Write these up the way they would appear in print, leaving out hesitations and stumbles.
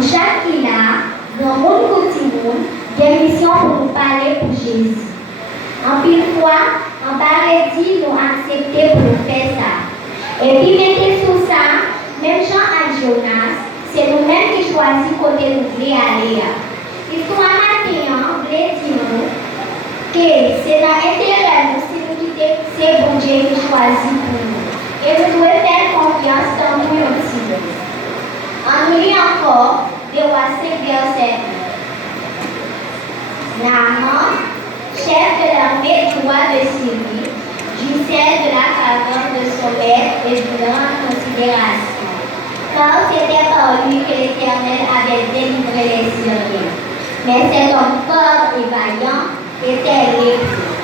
Dans chaque île, dans le monde quotidien, des missions pour nous parler pour Jésus. En pile fois, en paradis, nous accepté pour nous faire ça. Et puis, mettez sous ça, même Jean et Jonas, c'est nous-mêmes qui choisissons côté nous voulons aller. L'histoire matin, voulait dire que c'est dans l'intérêt nous si nous quittons, c'est bon Dieu qui choisit pour nous. Et vous devez faire confiance dans nous aussi. On nous lit encore de Rois 5, verset 1. Naaman, chef de l'armée du roi de Syrie, jouissait de la faveur de son maître et de grande considération, car c'était par lui que l'Éternel avait délivré les Syriens. Mais cet homme fort et vaillant était lépreux.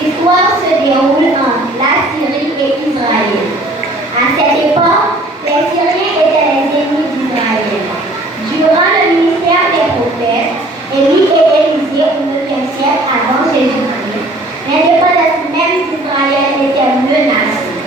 L'histoire se déroule entre la Syrie et Israël. À cette époque, les Syriens étaient les ennemis d'Israël. Durant le ministère des prophètes, Élie et Élisée au 9e siècle avant Jésus-Christ, l'indépendance même d'Israël était menacée.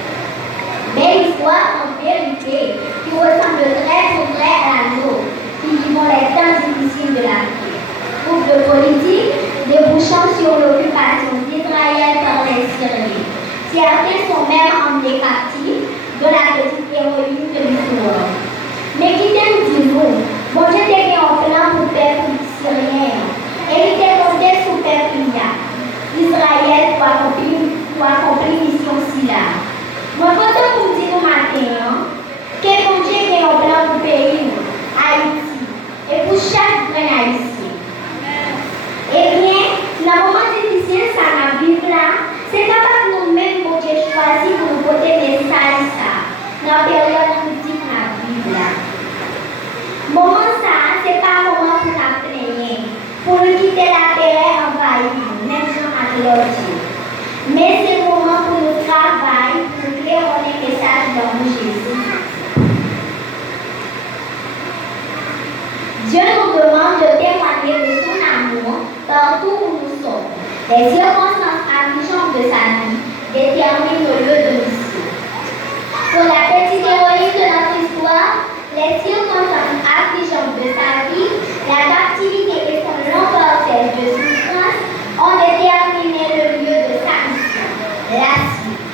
Mais l'histoire, en vérité, qui ressemble très à la nôtre, qui vivons les temps difficiles de la vie. Groupe de politique débouchant sur l'occupation d'Israël par les Syriens. Certains sont même emmenés captifs de la petite héroïne de l'histoire. Mais qui t'aime dis-nous, bon Dieu t'a mis en plan pour faire pour les Syriens. Et il t'a compté sous Perpignan. Israël doit accomplir mission si là. Moi, quand on dit au matin, que bon Dieu t'a mis en plan pour le pays, Haïti, et pour chaque grain haïtien. Eh bien, le moment difficile, ça n'a vu là, c'est capable nous-mêmes, bon Dieu, choisir pour nous porter message ça, dans la période critique de la Bible là. Moment ça, c'est pas un moment pour nous plaigner, pour nous quitter la terre envahie, même si on a l'ordre. Mais c'est le moment pour nous travailler, pour nous claironner le message de Jésus. Dieu nous demande de témoigner de son amour partout où nous sommes. Les circonstances affligeantes de sa vie déterminent le lieu de mission. Pour la petite héroïne de notre histoire, les circonstances affligeantes de sa vie, la captivité et son long cortège de souffrance ont déterminé le lieu de sa mission, la suite.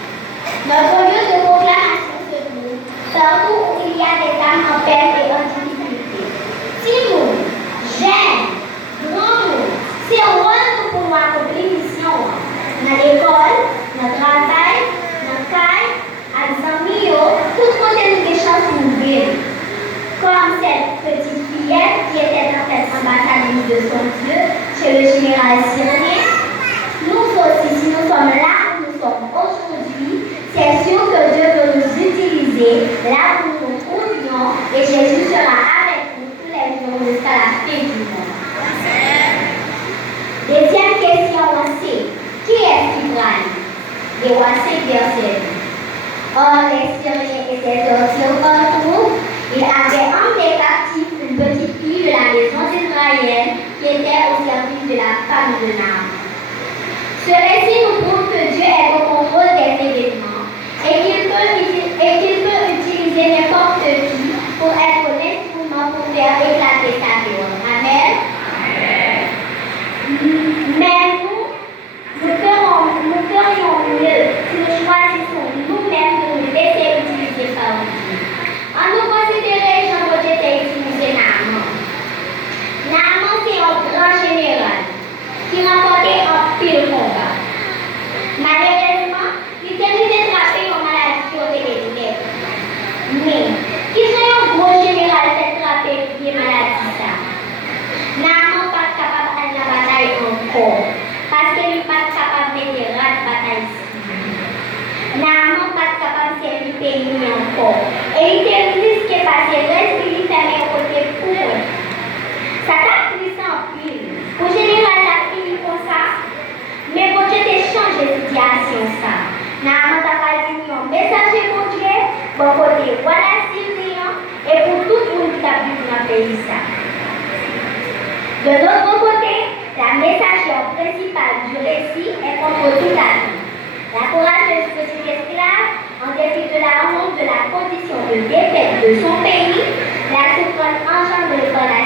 Notre lieu de proclamation se trouve partout où il y a des âmes en peine et en difficulté. Si nous, jeunes, grands, c'est un rôle pour nous accomplir mission. Dans l'école, dans le travail, dans le caille, à des amis, tout le monde a des chances nouvelles. Comme cette petite fillette qui était en fait ambassadrice de son Dieu chez le général syrien. Nous aussi, si nous sommes là où nous sommes aujourd'hui, c'est sûr que Dieu veut nous utiliser là où nous trouvions et Jésus sera avec nous tous les jours jusqu'à la fin du monde. Deuxième question aussi, qui est qui braille? Les Rois 5, verset 1. Or, les Syriens étaient sortis partout. Ils avaient emmené captif une petite fille de la maison d'Israël qui était au service de la femme de Naaman. Ce récit nous prouve que Dieu est au contrôle des événements et qu'il peut utiliser n'importe qui pour être l'instrument pour faire éclater sa gloire. Amen. Mais nous ferions mieux si nous choisissons nous-mêmes de nous laisser utiliser par Dieu. En nous considérant Jean Dieu t'a utilisé Naaman. Naaman, c'est un grand général qui remportait un pile combat. Malheureusement, il s'est mis attrapé une maladie qui aurait été lèvres. Mais, qui serait un gros général s'est attrapé une maladie ça? Naaman n'est pas capable de la bataille encore. Parce qu'il n'est pas capable de mettre la bataille ici. Naaman n'est pas capable de servir le pays encore. Et il était risqué parce que le reste il fermé au côté pour eux. Ça t'a pris sans pile. Au général, la fini comme ça. Mais quand Dieu t'a changé de situation, ça. Naaman t'a pas dit un message pour Dieu, bon côté, voilà Sylvain, et pour tout le monde qui t'a vu dans le pays. Ça. De l'autre côté, la messagère principale du récit est contre toute la vie. La courageuse petite esclave, en dépit de la honte de la condition de défaite de son pays, la souffrance engendrée par la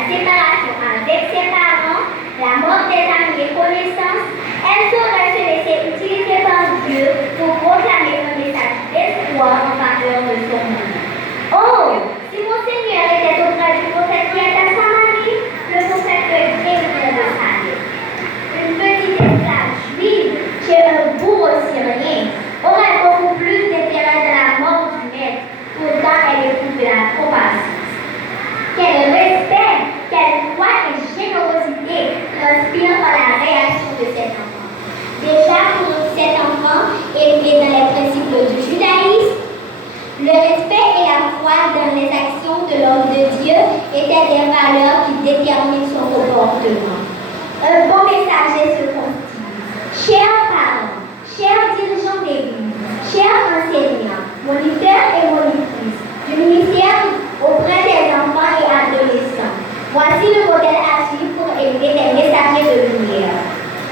étaient des valeurs qui déterminent son comportement. Un bon messager se constitue. Chers parents, chers dirigeants d'église, chers enseignants, moniteurs et monitrices du ministère auprès des enfants et adolescents, voici le modèle à suivre pour élever des messagers de lumière.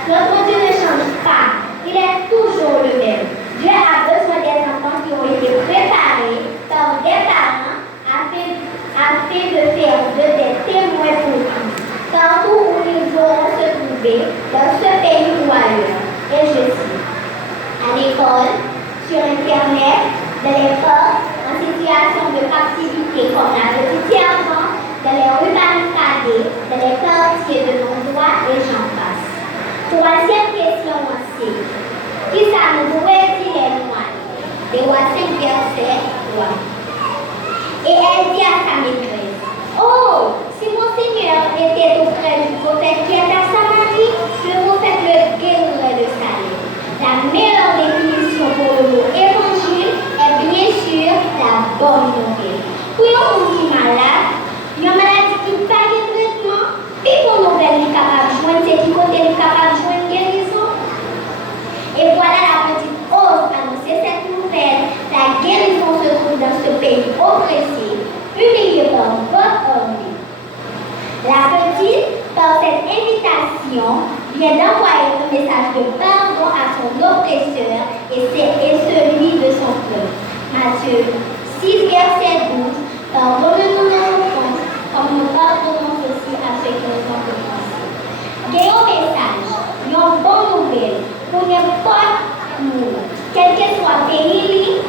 Notre Dieu ne change pas, il est toujours le même. Dieu a besoin des enfants qui ont été préparés par des parents afin de faire d'eux des témoins pour lui, partout où ils auront se trouver, dans ce pays ou ailleurs. Et je cite, à l'école, sur Internet, dans les ports, en situation de captivité comme la petite servante, dans les rues barricadées, dans les quartiers de non-droit et j'en passe. Troisième question aussi. Qui ça nous pourrait dire les moines? Des rois 5 verset 3. Et elle dit à sa maîtresse, oh, si mon Seigneur était auprès du prophète qui est à Samarie, le prophète le guérirait de sa lettre. La meilleure définition pour le mot évangile est bien sûr la bonne nouvelle. Pour un monde qui est malade, une maladie qui n'a pas de traitement, puis pour nous est capable de joindre, c'est qui côté est capable de joindre une guérison. Et voilà la petite ose annoncer cette nouvelle. La guérison se trouve dans ce pays oppressé, humilié par votre armée. La petite, par cette invitation, vient d'envoyer un message de pardon à son oppresseur et celui de son peuple. Matthieu 6, verset 12. Pardonne-nous nos offenses, comme nous pardonnons aussi à ceux qui nous ont offensés. Gagnons message, une bonne nouvelle, pour n'importe où, quel que soit pays,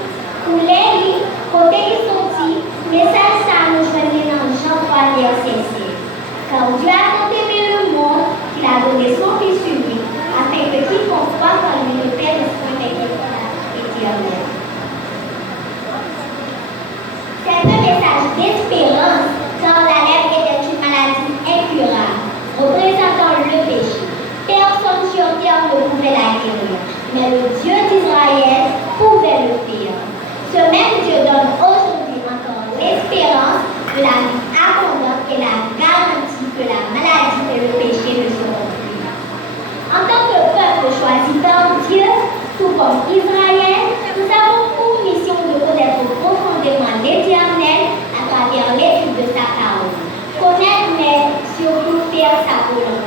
ou les côté ils sont petits, message ça nous joignent dans Jean 3, verset 6. Car Dieu a tant aimé le monde qu'il a donné son Fils unique, afin que quiconque croit en lui ne périsse point mais qu'il ait éternel. C'est un message d'espérance, car la lèpre était une maladie incurable, représentant le péché. Personne sur terre ne pouvait la guérir, mais le Dieu d'Israël pouvait le faire. Ce même Dieu donne aujourd'hui encore l'espérance de la vie abondante et la garantie que la maladie et le péché ne seront plus. En tant que peuple choisi par Dieu, tout comme Israël, nous avons pour mission de connaître profondément l'Éternel à travers l'étude de sa parole. Connaître, mais surtout faire sa volonté.